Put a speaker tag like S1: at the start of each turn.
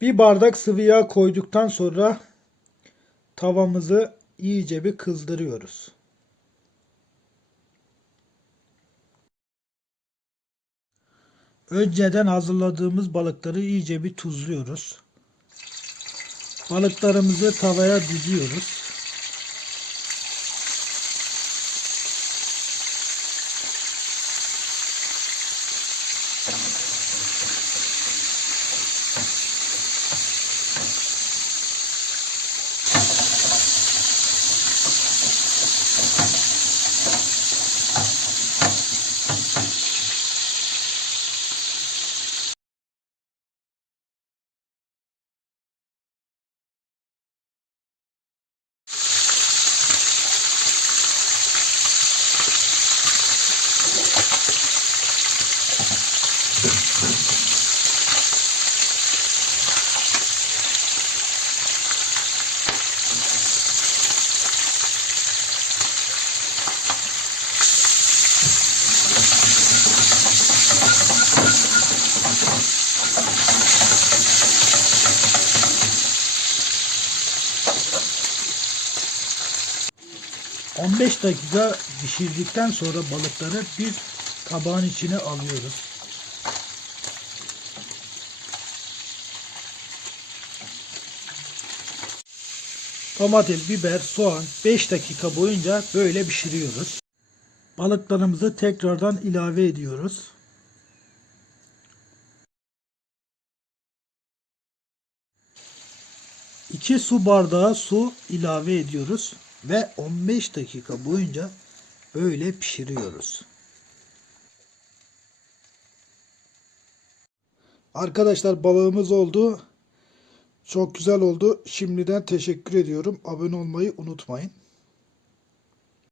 S1: Bir bardak sıvı yağ koyduktan sonra tavamızı iyice bir kızdırıyoruz. Önceden hazırladığımız balıkları iyice bir tuzluyoruz. Balıklarımızı tavaya diziyoruz. ...15 dakika pişirdikten sonra balıkları bir tabağın içine alıyoruz. Domates, biber, soğan 5 dakika boyunca böyle pişiriyoruz. Balıklarımızı tekrardan ilave ediyoruz. İki su bardağı su ilave ediyoruz ve 15 dakika boyunca böyle pişiriyoruz. Arkadaşlar balığımız oldu. Çok güzel oldu. Şimdiden teşekkür ediyorum. Abone olmayı unutmayın.